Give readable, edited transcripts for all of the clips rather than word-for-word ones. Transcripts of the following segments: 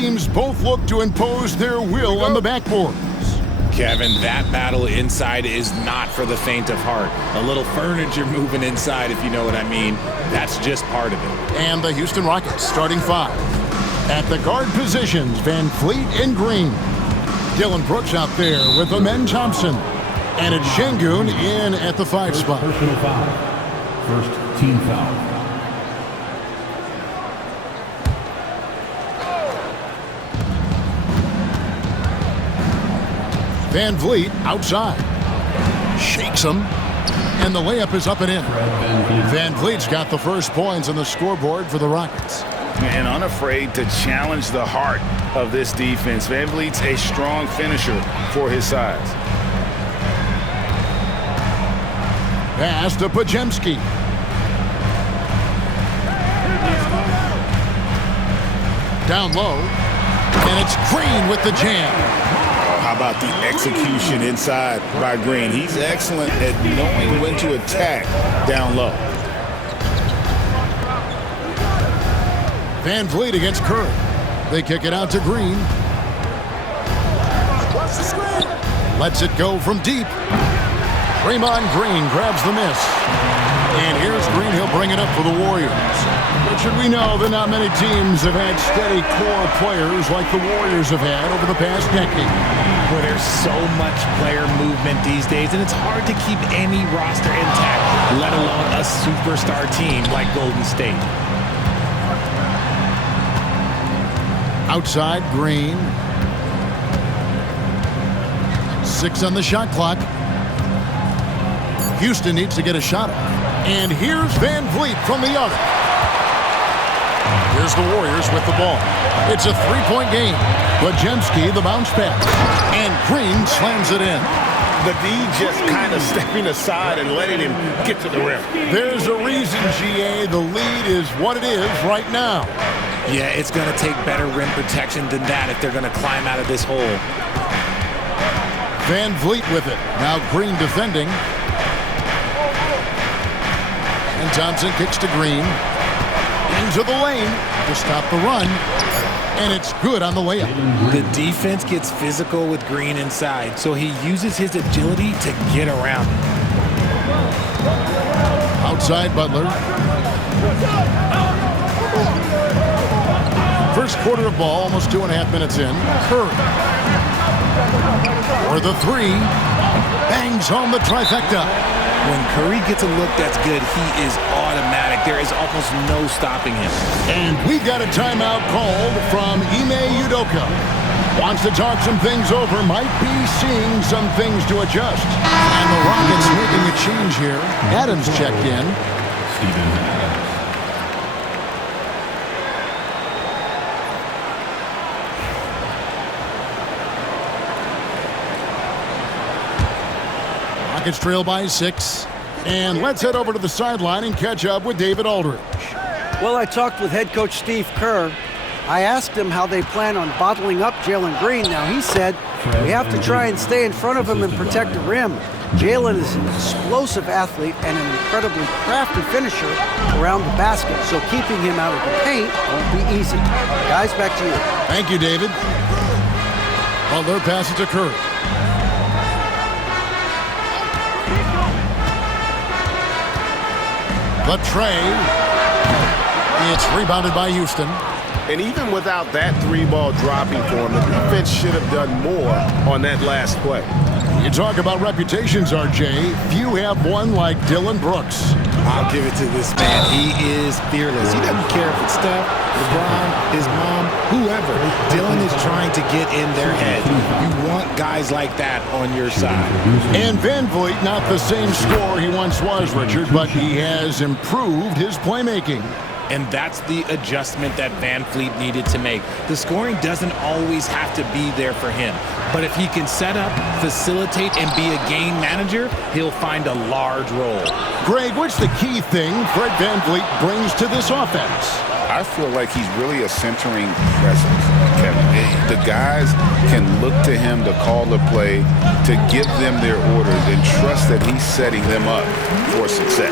teams both look to impose their will on the backboards. Kevin, that battle inside is not for the faint of heart. A little furniture moving inside, if you know what I mean. That's just part of it. And the Houston Rockets starting 5. At the guard positions, Van Fleet and Green. Dylan Brooks out there with Amen Thompson. And it's Şengün in at the 5 spot. Personal foul. First team foul. Van Vliet outside. Shakes him. And the layup is up and in. Van Vliet's got the first points on the scoreboard for the Rockets. And unafraid to challenge the heart of this defense. Van Vliet's a strong finisher for his size. Pass to Podziemski. Down low. And it's Green with the jam. How about the execution inside by Green? He's excellent at knowing when to attack down low. Van Vliet against Curry. They kick it out to Green. Lets it go from deep. Draymond Green grabs the miss. And here's Green. He'll bring it up for the Warriors. But should we know that not many teams have had steady core players like the Warriors have had over the past decade. Where there's so much player movement these days, and it's hard to keep any roster intact, let alone a superstar team like Golden State. Outside, Green. 6 on the shot clock. Houston needs to get a shot off. And here's Van Vliet from the other. Here's the Warriors with the ball. It's a 3-point game. Podziemski, the bounce pass. And Green slams it in. The D just kind of stepping aside and letting him get to the rim. There's a reason, GA, the lead is what it is right now. Yeah, it's going to take better rim protection than that if they're going to climb out of this hole. Van Vliet with it. Now Green defending. And Thompson kicks to Green. Into the lane to stop the run. And it's good on the layup. The defense gets physical with Green inside, so he uses his agility to get around. Outside Butler. First quarter of ball, almost 2.5 minutes in. Curry. For the 3. Bangs home the trifecta. When Curry gets a look that's good, he is automatic. There is almost no stopping him. And we got a timeout called from Ime Udoka. Wants to talk some things over, might be seeing some things to adjust. And the Rockets making a change here. Adams checked in. Steven Adams. Rockets trail by 6. And let's head over to the sideline and catch up with David Aldridge. Well, I talked with head coach Steve Kerr. I asked him how they plan on bottling up Jalen Green. Now, he said we have to try and stay in front of him and protect the rim. Jalen is an explosive athlete and an incredibly crafty finisher around the basket, so keeping him out of the paint won't be easy. Guys, back to you. Thank you, David. Butler passes to Curry. The tray. It's rebounded by Houston. And even without that 3-ball dropping for him, the defense should have done more on that last play. You talk about reputations, RJ. Few have one like Dylan Brooks. I'll give it to this man. He is fearless. He doesn't care if it's Steph, LeBron, his mom, whoever. Dylan is trying to get in their head. You want guys like that on your side. And Van Vliet, not the same scorer he once was, Richard, but he has improved his playmaking. And that's the adjustment that Van Fleet needed to make. The scoring doesn't always have to be there for him. But if he can set up, facilitate, and be a game manager, he'll find a large role. Greg, what's the key thing Fred Van Vliet brings to this offense? I feel like he's really a centering presence, Kevin. The guys can look to him to call the play, to give them their orders, and trust that he's setting them up for success.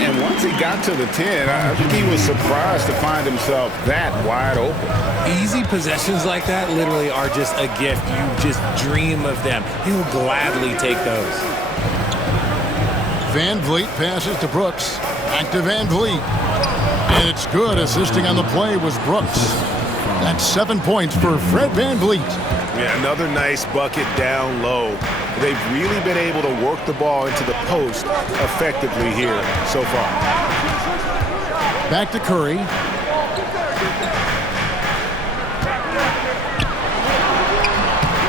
And once he got to the 10, I think he was surprised to find himself that wide open. Easy possessions like that literally are just a gift. You just dream of them. He'll gladly take those. Van Vliet passes to Brooks. Back to Van Vliet. And it's good. Assisting on the play was Brooks. That's 7 points for Fred Van Vliet. Yeah, another nice bucket down low. They've really been able to work the ball into the post effectively here so far. Back to Curry.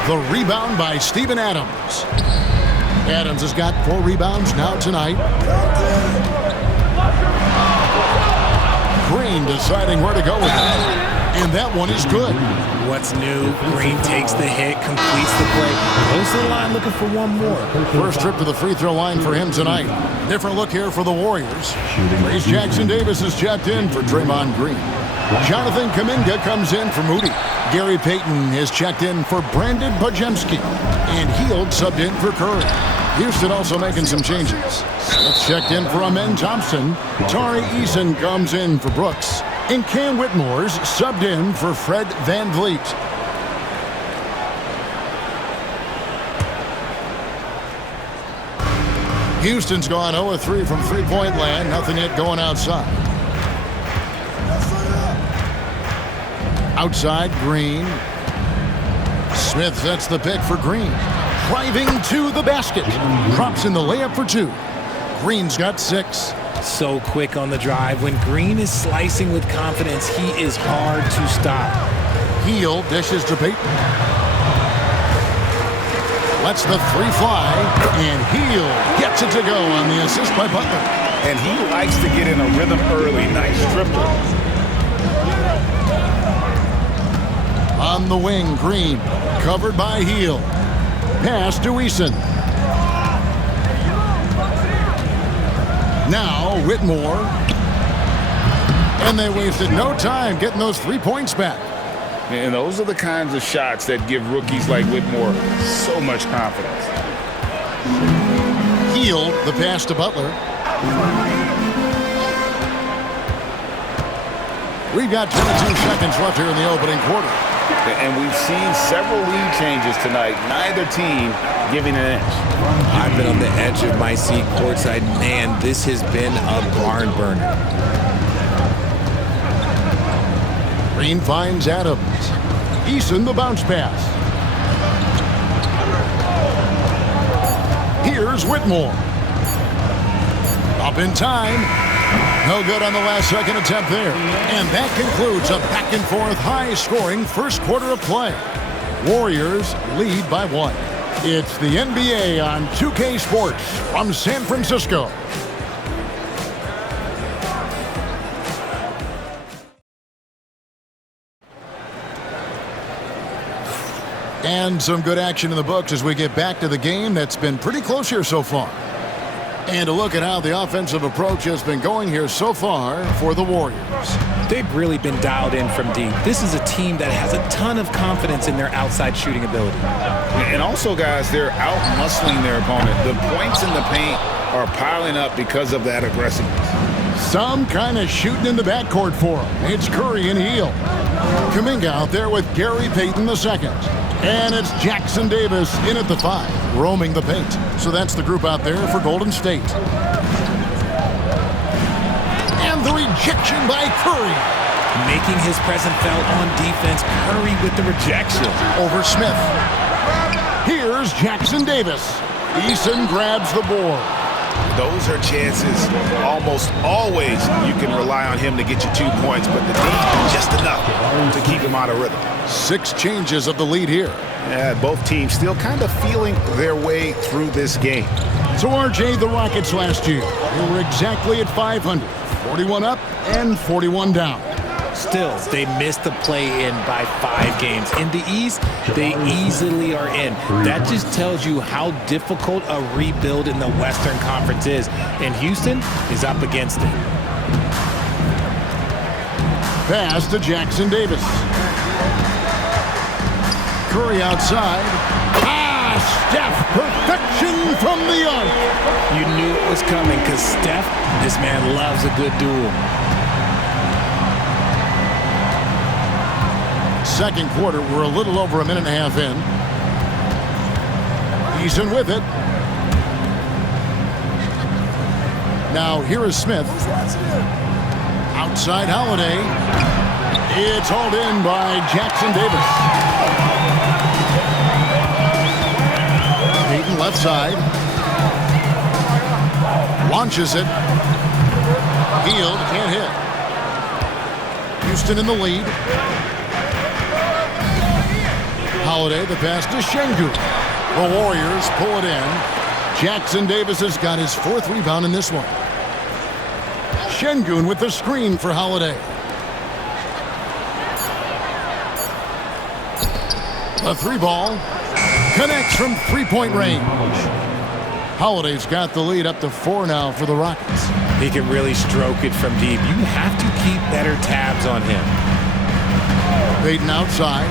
The rebound by Steven Adams. Adams has got 4 rebounds now tonight. Green deciding where to go with it. And that one is good. What's new? Green takes the hit, completes the play, goes to the line looking for one more. First trip to the free throw line for him tonight. Different look here for the Warriors. Reese Jackson Davis is checked in for Draymond Green. Jonathan Kuminga comes in for Moody. Gary Payton is checked in for Brandon Pajemski. And Hield subbed in for Curry. Houston also making some changes. Smith checked in for Amen Thompson. Tari Eason comes in for Brooks. And Cam Whitmore's subbed in for Fred Van Vliet. Houston's gone 0-3 from three-point land. Nothing yet going outside. Outside, Green. Smith sets the pick for Green. Driving to the basket. Drops in the layup for 2. Green's got 6. So quick on the drive. When Green is slicing with confidence, he is hard to stop. Hield dishes to Payton. Lets the 3 fly, and Hield gets it to go on the assist by Butler. And he likes to get in a rhythm early. Nice dribble. On the wing, Green, covered by Hield. Pass to Eason. Now Whitmore. And they wasted no time getting those 3 points back. And those are the kinds of shots that give rookies like Whitmore so much confidence. Hield, the pass to Butler. We've got 22 seconds left here in the opening quarter. And we've seen several lead changes tonight. Neither team giving an inch. I've been on the edge of my seat courtside. Man, this has been a barn burner. Green finds Adams. Eason the bounce pass. Here's Whitmore. Up in time. No good on the last second attempt there. And that concludes a back-and-forth high-scoring first quarter of play. Warriors lead by 1. It's the NBA on 2K Sports from San Francisco. And some good action in the books as we get back to the game that's been pretty close here so far. And a look at how the offensive approach has been going here so far for the Warriors. They've really been dialed in from deep. This is a team that has a ton of confidence in their outside shooting ability. And also, guys, they're out-muscling their opponent. The points in the paint are piling up because of that aggressiveness. Some kind of shooting in the backcourt for them. It's Curry and Hield. Kuminga out there with Gary Payton II. And it's Jackson Davis in at the 5, roaming the paint. So that's the group out there for Golden State. And the rejection by Curry. Making his presence felt on defense. Curry with the rejection. Over Smith. Here's Jackson Davis. Eason grabs the board. Those are chances almost always you can rely on him to get you 2 points, but the D just enough to keep him out of rhythm. 6 changes of the lead here. Yeah, both teams still kind of feeling their way through this game. So RJ, the Rockets last year, they were exactly at 500, 41 up and 41 down. Still, they missed the play-in by 5 games. In the East, they easily are in. That just tells you how difficult a rebuild in the Western Conference is. And Houston is up against it. Pass to Jackson Davis. Curry outside. Steph, perfection from the arc. You knew it was coming because Steph, this man loves a good duel. Second quarter, we're a little over a minute and a half in. He's in with it. Now here is Smith. Outside Holiday. It's hauled in by Jackson Davis. Payton left side. Launches it. Hield, can't hit. Houston in the lead. Holiday, the pass to Şengün. The Warriors pull it in. Jackson Davis has got his 4th rebound in this one. Şengün with the screen for Holiday. The 3-ball connects from 3-point range. Holiday's got the lead up to 4 now for the Rockets. He can really stroke it from deep. You have to keep better tabs on him. Payton outside.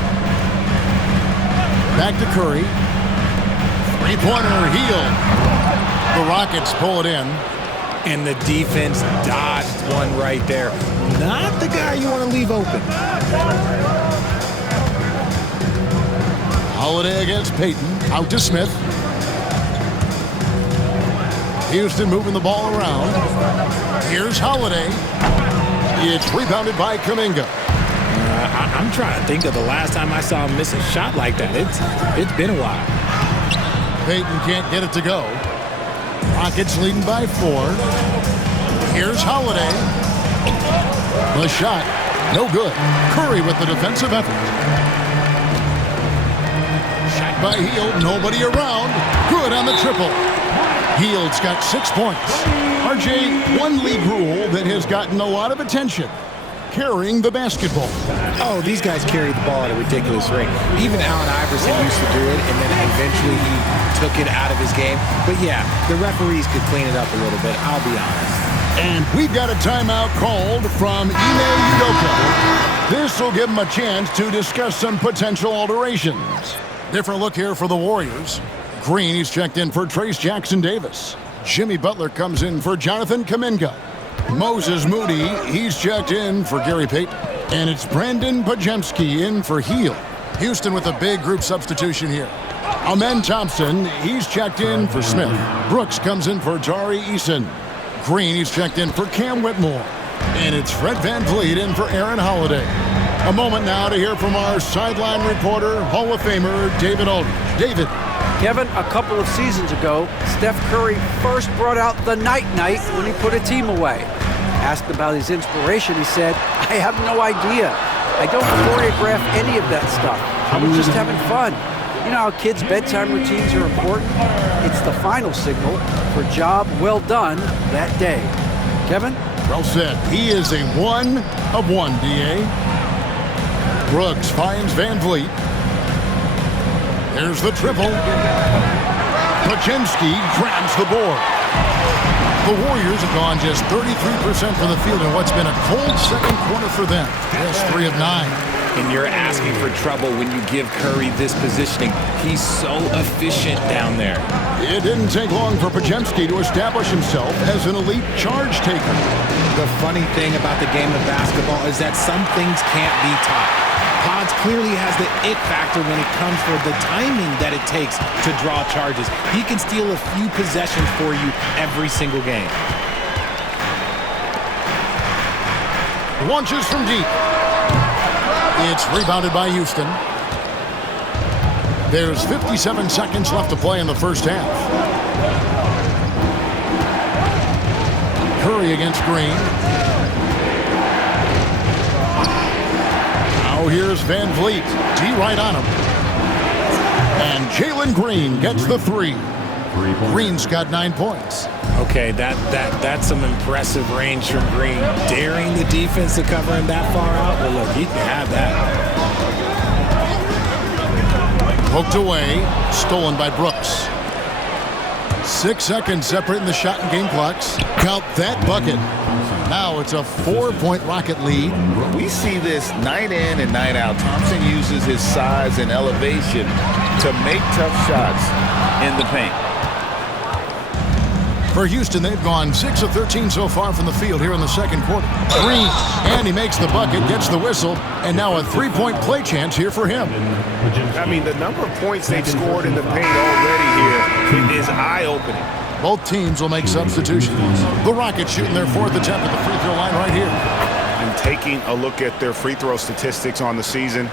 Back to Curry. 3-pointer, Hield. The Rockets pull it in. And the defense dodged one right there. Not the guy you want to leave open. Holiday against Payton. Out to Smith. Houston moving the ball around. Here's Holiday. It's rebounded by Kuminga. I'm trying to think of the last time I saw him miss a shot like that. It's been a while. Payton can't get it to go. Rockets leading by 4. Here's Holiday. The shot, no good. Curry with the defensive effort. Shot by Hield, nobody around. Good on the triple. Hield's got 6 points. RJ, one league rule that has gotten a lot of attention. Carrying the basketball. Oh, these guys carry the ball at a ridiculous rate. Even Allen Iverson used to do it, and then eventually he took it out of his game. But yeah, the referees could clean it up a little bit, I'll be honest. And we've got a timeout called from Ime Udoka. This will give them a chance to discuss some potential alterations. Different look here for the Warriors. Green, he's checked in for Trace Jackson Davis. Jimmy Butler comes in for Jonathan Kuminga. Moses Moody, he's checked in for Gary Payton. And it's Brandon Podziemski in for Hield. Houston with a big group substitution here. Amen Thompson, he's checked in for Smith. Brooks comes in for Tari Eason. Green, he's checked in for Cam Whitmore. And it's Fred VanVleet in for Aaron Holiday. A moment now to hear from our sideline reporter, Hall of Famer David Aldridge. David. Kevin, a couple of seasons ago, Steph Curry first brought out the night-night when he put a team away. Asked about his inspiration, he said, I have no idea. I don't choreograph any of that stuff. I was just having fun. You know how kids' bedtime routines are important? It's the final signal for job well done that day. Kevin? Well said. He is a 1 of 1, D.A. Brooks finds VanVleet. There's the triple. Podziemski grabs the board. The Warriors have gone just 33% from the field in what's been a cold second quarter for them. Just 3 of 9. And you're asking for trouble when you give Curry this positioning. He's so efficient down there. It didn't take long for Podziemski to establish himself as an elite charge taker. The funny thing about the game of basketball is that some things can't be taught. Pods clearly has the it factor when it comes for the timing that it takes to draw charges. He can steal a few possessions for you every single game. Launches from deep. It's rebounded by Houston. There's 57 seconds left to play in the first half. Curry against Green. Now here's VanVleet. D right on him. And Jalen Green gets the 3. Green's got 9 points. Okay, that's some impressive range from Green. Daring the defense to cover him that far out. Well, look, he can have that. Poked away, stolen by Brooks. 6 seconds separating the shot and game clocks. Count that bucket. Now it's a 4-point Rocket lead. We see this night in and night out. Thompson uses his size and elevation to make tough shots in the paint. For Houston, they've gone 6 of 13 so far from the field here in the second quarter. Green, and he makes the bucket, gets the whistle, and now a 3-point play chance here for him. I mean, the number of points they've scored in the paint already here is eye-opening. Both teams will make substitutions. The Rockets shooting their 4th attempt at the free throw line right here. And taking a look at their free throw statistics on the season,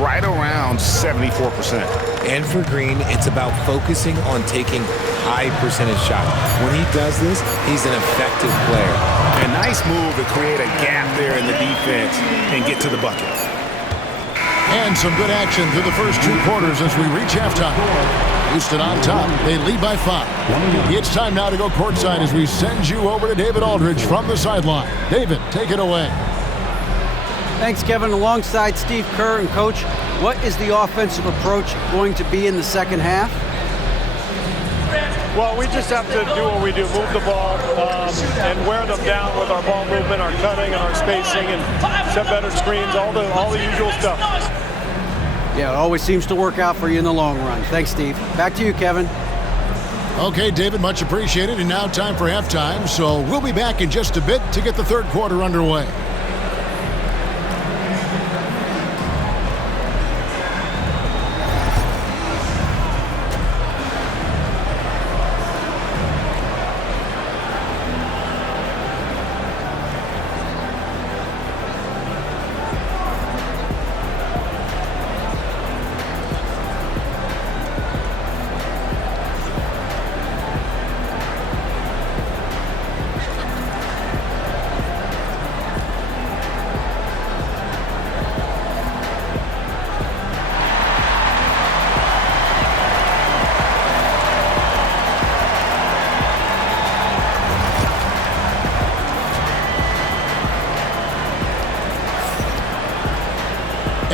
right around 74%. And for Green, it's about focusing on taking high percentage shots. When he does this, he's an effective player. A nice move to create a gap there in the defense and get to the bucket. And some good action through the first 2 quarters as we reach halftime. Houston on top. They lead by 5. It's time now to go courtside as we send you over to David Aldridge from the sideline. David, take it away. Thanks, Kevin. Alongside Steve Kerr and Coach, what is the offensive approach going to be in the second half? Well, we just have to do what we do, move the ball and wear them down with our ball movement, our cutting, and our spacing, and set better screens, all the usual stuff. Yeah, it always seems to work out for you in the long run. Thanks, Steve. Back to you, Kevin. Okay, David, much appreciated. And now time for halftime. So we'll be back in just a bit to get the third quarter underway.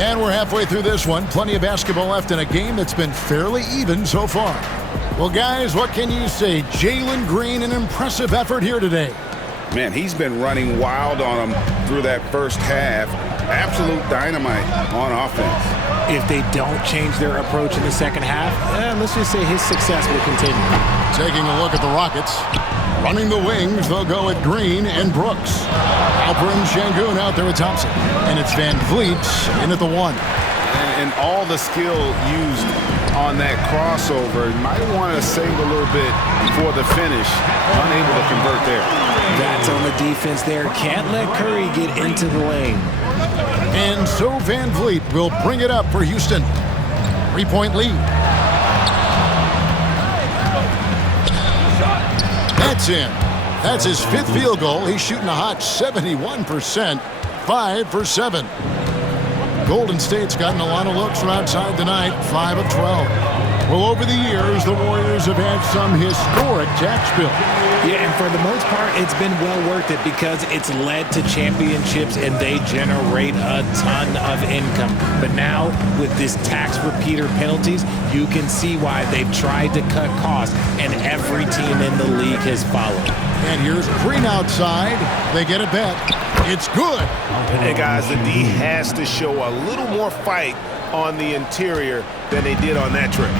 And we're halfway through this one. Plenty of basketball left in a game that's been fairly even so far. Well, guys, what can you say? Jalen Green, an impressive effort here today. Man, he's been running wild on them through that first half. Absolute dynamite on offense. If they don't change their approach in the second half, let's just say his success will continue. Taking a look at the Rockets. Running the wings, they'll go at Green and Brooks. Alper and Şengün out there with Thompson. And it's Van Vliet in at the 1. And all the skill used on that crossover. You might want to save a little bit for the finish. Unable to convert there. That's on the defense there. Can't let Curry get into the lane. And so Van Vliet will bring it up for Houston. 3-point lead. That's in. That's his 5th field goal. He's shooting a hot 71%. 5 for 7. Golden State's gotten a lot of looks from outside tonight. 5 of 12. Well, over the years, the Warriors have had some historic tax bill. Yeah, and for the most part, it's been well worth it because it's led to championships and they generate a ton of income. But now, with this tax repeater penalties, you can see why they've tried to cut costs, and every team in the league has followed. And here's Green outside. They get it back. It's good. Hey, guys, the D has to show a little more fight on the interior than they did on that trip.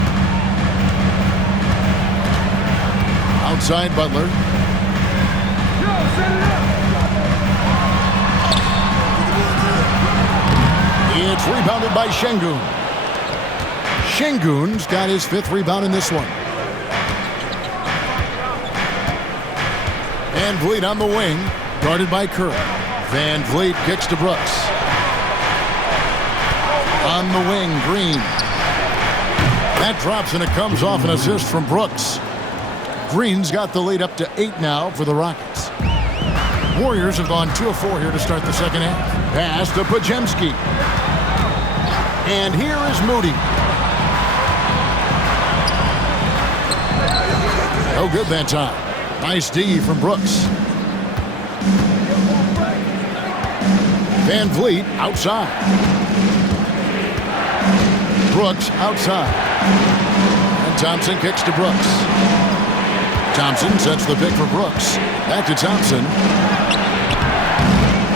Outside Butler. It's rebounded by Şengün. Şengün's got his 5th rebound in this one. Van Vliet on the wing, guarded by Curry. Van Vliet kicks to Brooks. On the wing, Green. That drops and it comes off an assist from Brooks. Green's got the lead up to 8 now for the Rockets. Warriors have gone 2 of 4 here to start the second half. Pass to Podziemski. And here is Moody. No good that time. Nice D from Brooks. Van Vliet outside. Brooks outside. And Thompson kicks to Brooks. Thompson sets the pick for Brooks. Back to Thompson.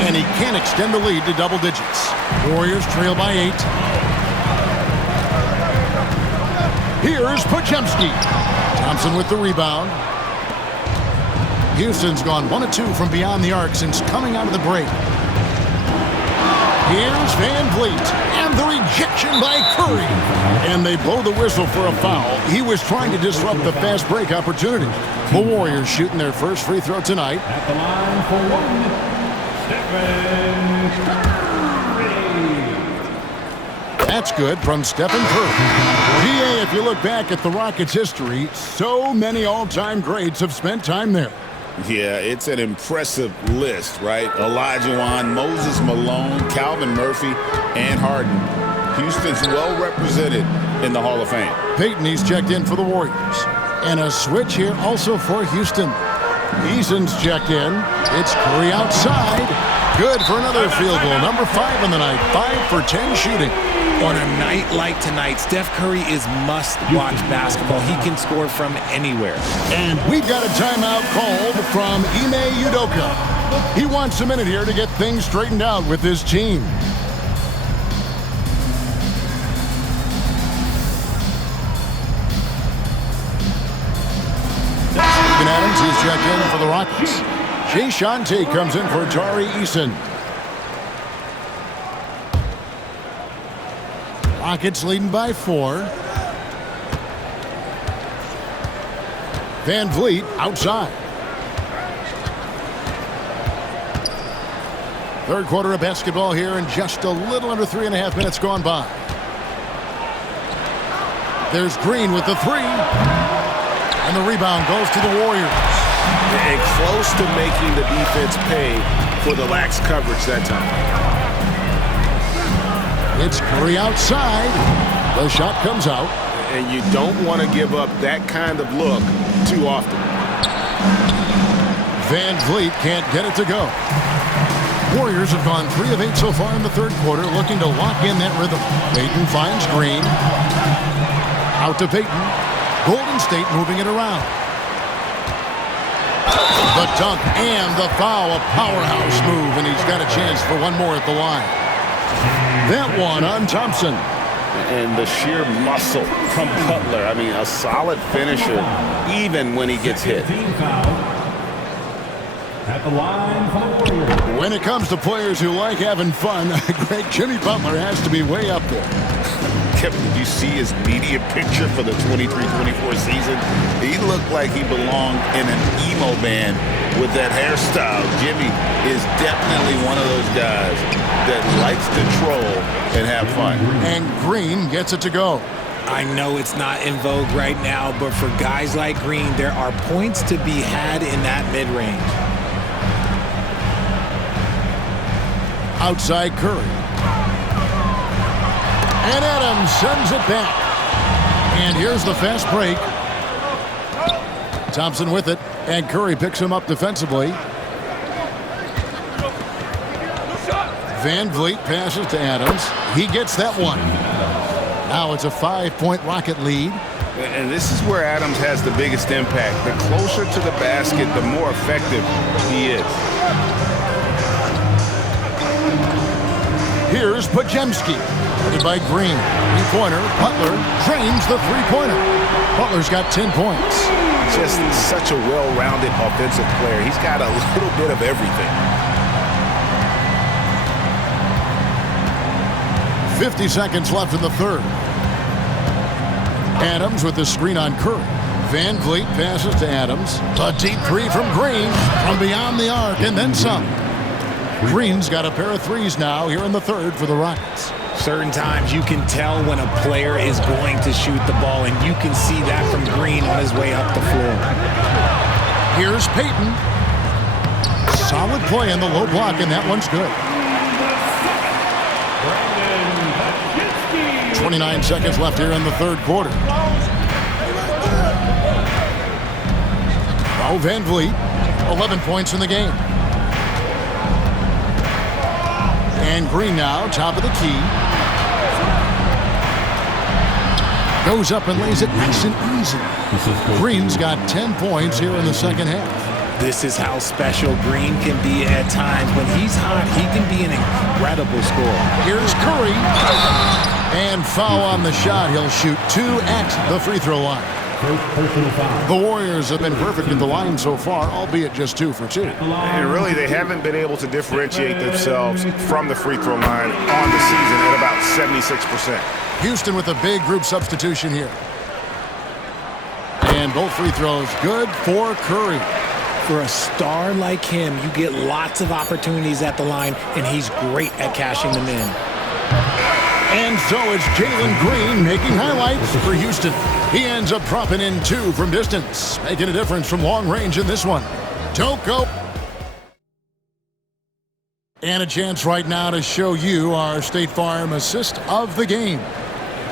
And he can't extend the lead to double digits. Warriors trail by 8. Here's Podziemski. Thompson with the rebound. Houston's gone 1 of 2 from beyond the arc since coming out of the break. Here's Van Vliet, and the rejection by Curry. And they blow the whistle for a foul. He was trying to disrupt the fast break opportunity. The Warriors shooting their first free throw tonight. At the line for one, Stephen Curry. That's good from Stephen Curry. GA, if you look back at the Rockets' history, so many all-time greats have spent time there. Yeah, it's an impressive list, right? Olajuwon, Moses Malone, Calvin Murphy, and Harden. Houston's well represented in the Hall of Fame. Payton, he's checked in for the Warriors. And a switch here also for Houston. Eason's checked in. It's Curry outside. Good for another field goal. Number 5 on the night. 5 for 10 shooting. On a night like tonight, Steph Curry is must-watch basketball. He can score from anywhere. And we've got a timeout called from Ime Udoka. He wants a minute here to get things straightened out with his team. Steven Adams, he's checked in for the Rockets. Jay Shante comes in for Tari Eason. Rockets leading by 4. Van Vliet outside. Third quarter of basketball here, and just a little under 3.5 minutes gone by. There's Green with the 3. And the rebound goes to the Warriors. And close to making the defense pay for the lax coverage that time. It's Curry outside. The shot comes out. And you don't want to give up that kind of look too often. Van Vliet can't get it to go. Warriors have gone 3 of 8 so far in the third quarter, looking to lock in that rhythm. Payton finds Green. Out to Payton. Golden State moving it around. The dunk and the foul, a powerhouse move, and he's got a chance for one more at the line. That one on Thompson. And the sheer muscle from Butler. I mean, a solid finisher, even when he gets hit. At the line for the Warriors. When it comes to players who like having fun, great Jimmy Butler has to be way up there. Kevin, did you see his media picture for the 23-24 season? He looked like he belonged in an emo band with that hairstyle. Jimmy is definitely one of those guys that likes to troll and have fun. And Green gets it to go. I know it's not in vogue right now, but for guys like Green, there are points to be had in that mid-range. Outside Curry. And Adams sends it back. And here's the fast break. Thompson with it, and Curry picks him up defensively. Van Vliet passes to Adams. He gets that one. Now it's a 5-point Rocket lead. And this is where Adams has the biggest impact. The closer to the basket, the more effective he is. Here's Podziemski. Guarded by Green. Three-pointer. Butler drains the three-pointer. Butler's got 10 points. Just such a well-rounded offensive player. He's got a little bit of everything. 50 seconds left in the third. Adams with the screen on Curry. Van Vliet passes to Adams. A deep 3 from Green from beyond the arc, and then some. Green's got a pair of threes now here in the third for the Rockets. Certain times you can tell when a player is going to shoot the ball, and you can see that from Green on his way up the floor. Here's Payton. Solid play in the low block, and that one's good. 29 seconds left here in the third quarter. Oh, Van Vliet, 11 points in the game. And Green now, top of the key. Goes up and lays it nice and easy. Green's got 10 points here in the second half. This is how special Green can be at times. When he's hot, he can be an incredible scorer. Here's Curry. And foul on the shot. He'll shoot 2 at the free throw line. The Warriors have been perfect at the line so far, albeit just 2 for 2. And really, they haven't been able to differentiate themselves from the free throw line on the season at about 76%. Houston with a big group substitution here. And both free throws good for Curry. For a star like him, you get lots of opportunities at the line, and he's great at cashing them in. And so it's Jalen Green making highlights for Houston. He ends up dropping in 2 from distance, making a difference from long range in this one. Don't go. And a chance right now to show you our State Farm assist of the game.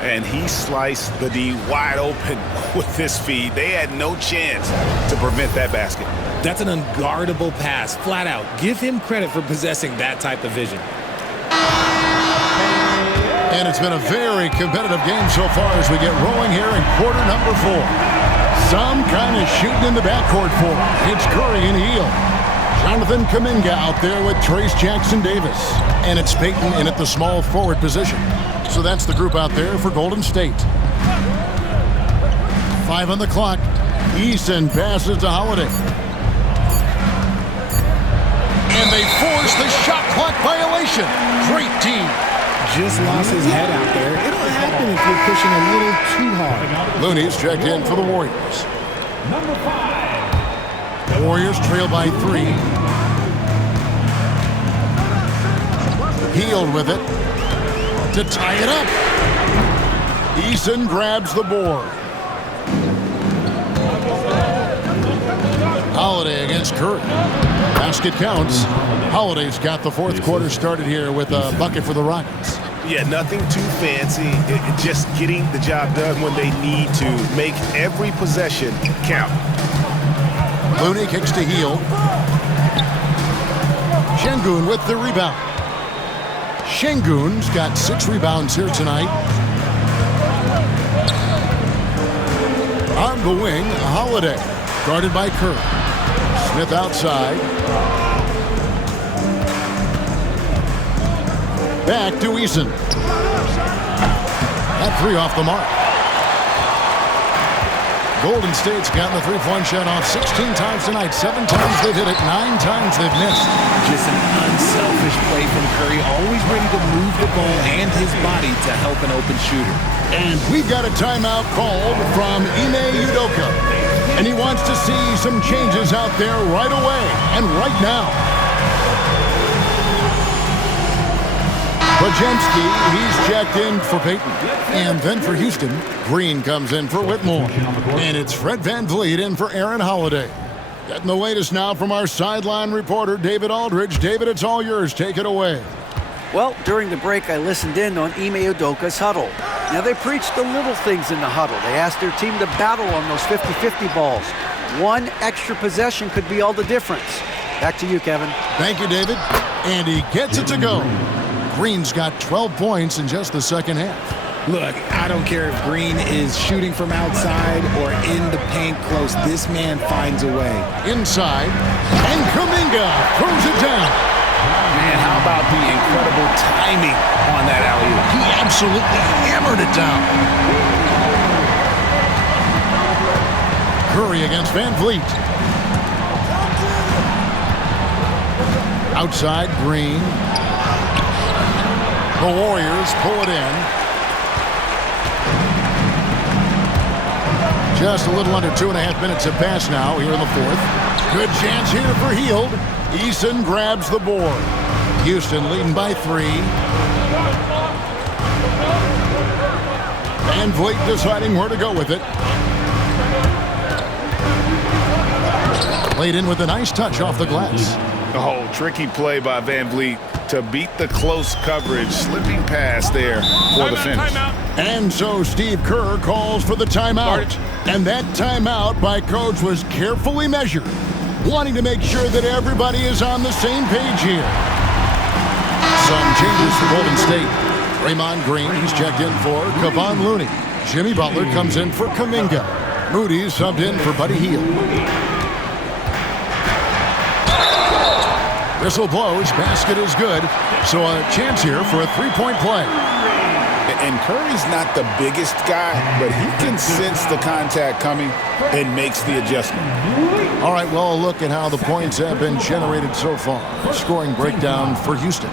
And he sliced the D wide open with his feed. They had no chance to prevent that basket. That's an unguardable pass, flat out. Give him credit for possessing that type of vision. And it's been a very competitive game so far as we get rolling here in quarter number 4. Some kind of shooting in the backcourt for him. It's Curry and Hield. Jonathan Kuminga out there with Trace Jackson-Davis. And it's Payton in at the small forward position. So that's the group out there for Golden State. 5 on the clock. Eason passes to Holiday. And they force the shot clock violation. Great team. Just lost his head out there. It'll happen if you're pushing a little too hard. Looney's checked in for the Warriors. Number 5. The Warriors trail by 3. Hield with it to tie it up. Eason grabs the board. Holiday against Curry. Basket counts. Holiday's got the fourth quarter started here with a bucket for the Rockets. Yeah, nothing too fancy. Just getting the job done when they need to. Make every possession count. Looney kicks to Hield. Şengün with the rebound. Şengün's got 6 rebounds here tonight. On the wing, Holiday. Guarded by Curry. Smith outside. Back to Eason. That 3 off the mark. Golden State's gotten the three-point shot off 16 times tonight. 7 times they've hit it, 9 times they've missed. Just an unselfish play from Curry, always ready to move the ball and his body to help an open shooter. And we've got a timeout called from Ime Udoka. And he wants to see some changes out there right away and right now. Bajemski, he's checked in for Payton. And then for Houston, Green comes in for Whitmore. And it's Fred VanVleet in for Aaron Holiday. Getting the latest now from our sideline reporter, David Aldridge. David, it's all yours. Take it away. Well, during the break, I listened in on Ime Udoka's huddle. Now, they preached the little things in the huddle. They asked their team to battle on those 50-50 balls. 1 extra possession could be all the difference. Back to you, Kevin. Thank you, David. And he gets it to go. Green's got 12 points in just the second half. Look, I don't care if Green is shooting from outside or in the paint close. This man finds a way. Inside, and Kuminga throws it down. Man, how about the incredible timing on that alley-oop? He absolutely hammered it down. Curry against VanVleet. Outside, Green. The Warriors pull it in. Just a little under 2.5 minutes have passed now here in the fourth. Good chance here for Hield. Eason grabs the board. Houston leading by 3. VanVleet deciding where to go with it. Played in with a nice touch off the glass. Oh, tricky play by VanVleet to beat the close coverage. Slipping pass there for the finish. And so Steve Kerr calls for the timeout. And that timeout by Coach was carefully measured, wanting to make sure that everybody is on the same page here. Some changes for Golden State. Draymond Green, he's checked in for Kevon Looney. Jimmy Butler comes in for Kuminga. Moody's subbed in for Buddy Hield. Whistle blows, basket is good. So a chance here for a three-point play. And Curry's not the biggest guy, but he can sense the contact coming and makes the adjustment. All right, well, look at how the points have been generated so far. Scoring breakdown for Houston.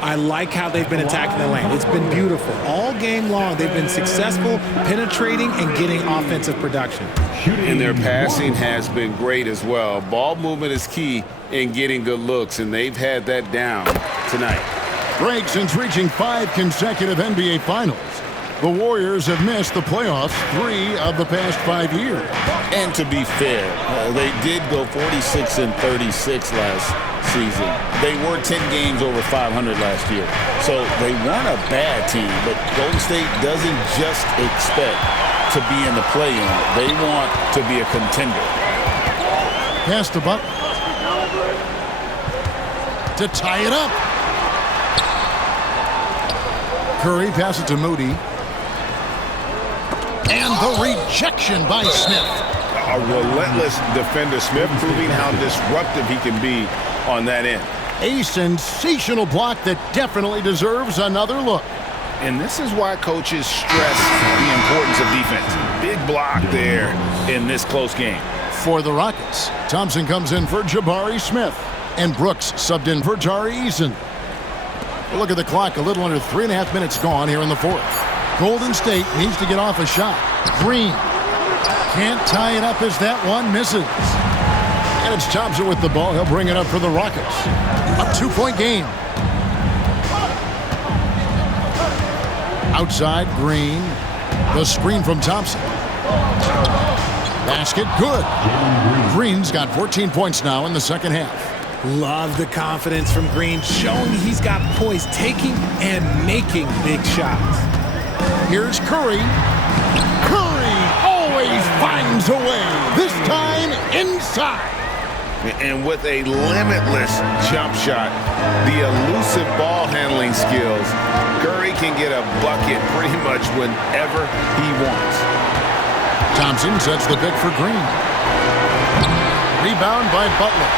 I like how they've been attacking the lane. It's been beautiful. All game long, they've been successful penetrating and getting offensive production. And their passing has been great as well. Ball movement is key in getting good looks, and they've had that down tonight. Greg, since reaching 5 consecutive NBA Finals, the Warriors have missed the playoffs 3 of the past 5 years. And to be fair, they did go 46-36 last season. They were 10 games over 500 last year. So they weren't a bad team, but Golden State doesn't just expect to be in the play-in. They want to be a contender. Pass to Butler. To tie it up. Curry passes to Moody. And the rejection by Smith. A relentless defender, Smith, proving how disruptive he can be on that end. A sensational block that definitely deserves another look. And this is why coaches stress the importance of defense. Big block there in this close game. For the Rockets, Thompson comes in for Jabari Smith. And Brooks subbed in for Tari Eason. Look at the clock, a little under 3.5 minutes gone here in the fourth. Golden State needs to get off a shot. Green can't tie it up as that one misses. And it's Thompson with the ball. He'll bring it up for the Rockets. A 2-point game. Outside, Green. The screen from Thompson. Basket, good. Green's got 14 points now in the second half. Love the confidence from Green, showing he's got poise, taking and making big shots. Here's Curry. Curry always finds a way. This time inside. And with a limitless jump shot, the elusive ball handling skills, Curry can get a bucket pretty much whenever he wants. Thompson sets the pick for Green. Rebound by Butler.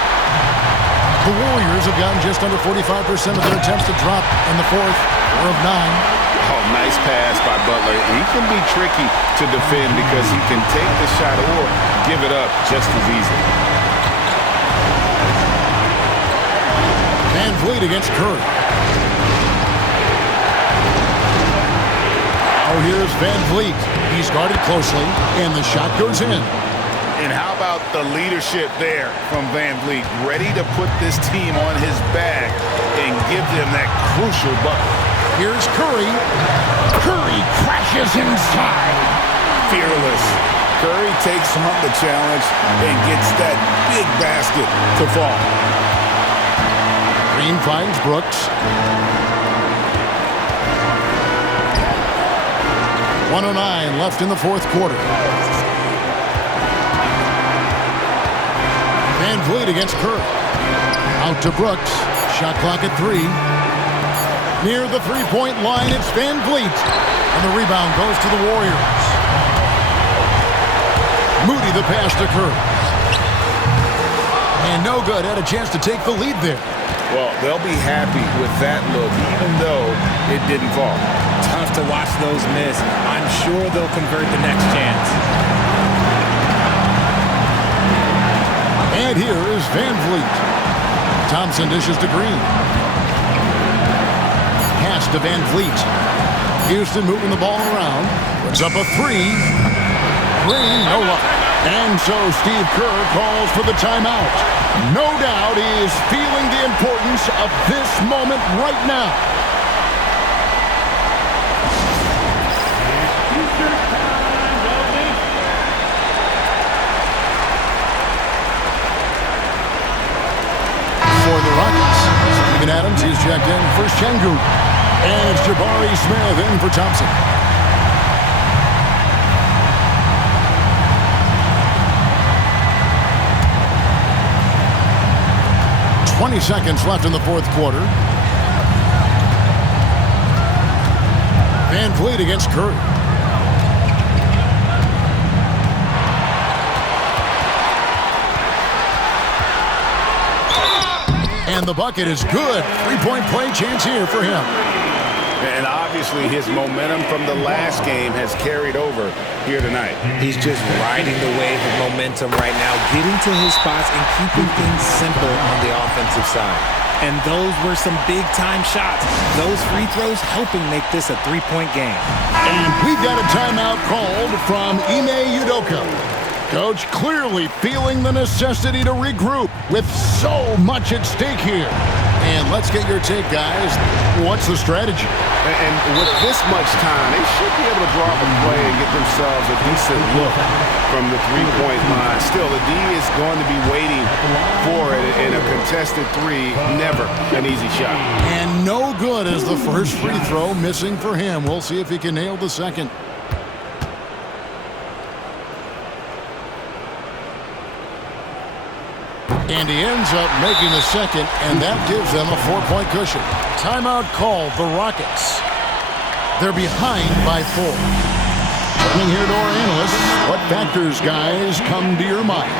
The Warriors have gotten just under 45% of their attempts to drop in the fourth, 4 of 9. Oh, nice pass by Butler. He can be tricky to defend because he can take the shot or give it up just as easy. Van Vliet against Curry. Oh, here's Van Vliet. He's guarded closely, and the shot goes in. And how about the leadership there from Van Vliet, ready to put this team on his back and give them that crucial bucket. Here's Curry. Curry crashes inside. Fearless. Curry takes on the challenge and gets that big basket to fall. Green finds Brooks. 1:09 left in the fourth quarter. Van Vliet against Curry. Out to Brooks. Shot clock at 3. Near the three-point line, it's Van Vliet. And the rebound goes to the Warriors. Moody the pass to Curry. And no good. Had a chance to take the lead there. Well, they'll be happy with that look, even though it didn't fall. Tough to watch those miss. I'm sure they'll convert the next chance. And here is Van Vliet. Thompson dishes to Green. Pass to Van Vliet. Houston moving the ball around. Puts up a 3. Green, no luck. And so Steve Kerr calls for the timeout. No doubt he is feeling the importance of this moment right now. For the Rockets, Steven Adams is checked in for Şengün. And it's Jabari Smith in for Thompson. .20 seconds left in the fourth quarter. Van Vliet against Curry. And the bucket is good. Three-point play chance here for him. And obviously his momentum from the last game has carried over here tonight. He's just riding the wave of momentum right now, getting to his spots and keeping things simple on the offensive side. And those were some big-time shots. Those free throws helping make this a three-point game. And we've got a timeout called from Ime Coach clearly feeling the necessity to regroup with so much at stake here. And let's get your take, guys. What's the strategy? And with this much time, they should be able to draw up a play and get themselves a decent look from the three-point line. Still, the D is going to be waiting for it in a contested three. Never an easy shot. And no good as the first free throw missing for him. We'll see if he can nail the second. And he ends up making the second, and that gives them a 4-point cushion. Timeout called, the Rockets. They're behind by 4. Turning here to our analysts, what factors, guys, come to your mind?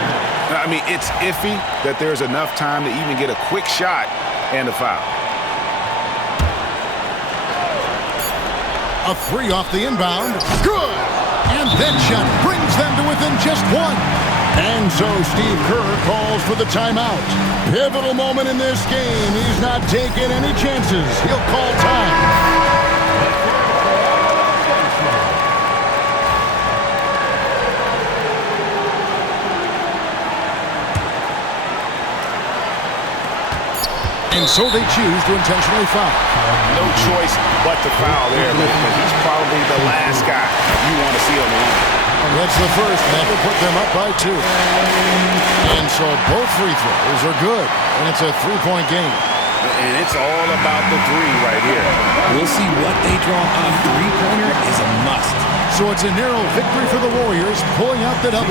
I mean, it's iffy that there's enough time to even get a quick shot and a foul. A 3 off the inbound. Good! And that shot brings them to within just 1. And so Steve Kerr calls for the timeout. Pivotal moment in this game. He's not taking any chances. He'll call time. And so they choose to intentionally foul. No choice but to foul there, but he's probably the last guy you want to see on the line. That's the first. That will put them up by 2. And so both free throws are good. And it's a 3-point game. And it's all about the 3 right here. We'll see what they draw up. Three-pointer is a must. So it's a narrow victory for the Warriors, pulling out the W.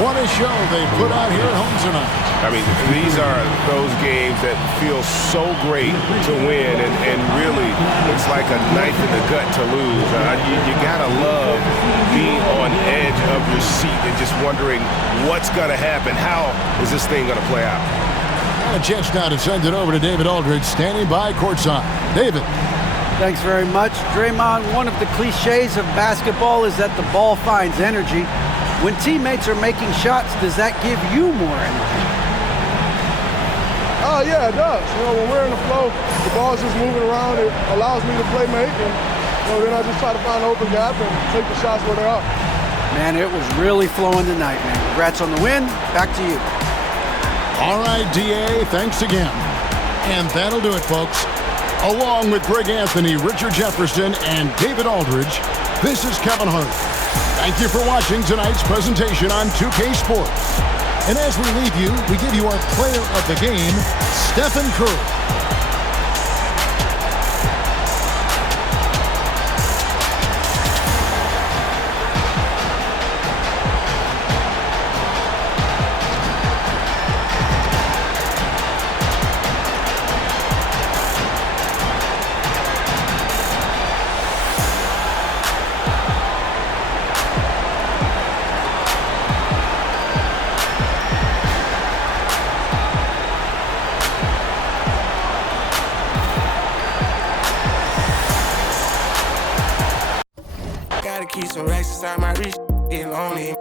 What a show they put out here at home tonight. I mean, these are those games that feel so great to win, and really, it's like a knife in the gut to lose. You gotta love being on edge of your seat and just wondering what's gonna happen. How is this thing gonna play out? A chance now to send it over to David Aldridge, standing by courtside. David. Thanks very much. Draymond, one of the cliches of basketball is that the ball finds energy. When teammates are making shots, does that give you more energy? Oh, yeah, it does. You know, when we're in the flow, the ball's just moving around. It allows me to play make, and then I just try to find an open gap and take the shots where they are. Man, it was really flowing tonight, man. Congrats on the win. Back to you. All right, DA, thanks again. And that'll do it, folks. Along with Greg Anthony, Richard Jefferson, and David Aldridge, this is Kevin Hart. Thank you for watching tonight's presentation on 2K Sports. And as we leave you, we give you our player of the game, Stephen Curry. Keep some racks inside my reach, get lonely.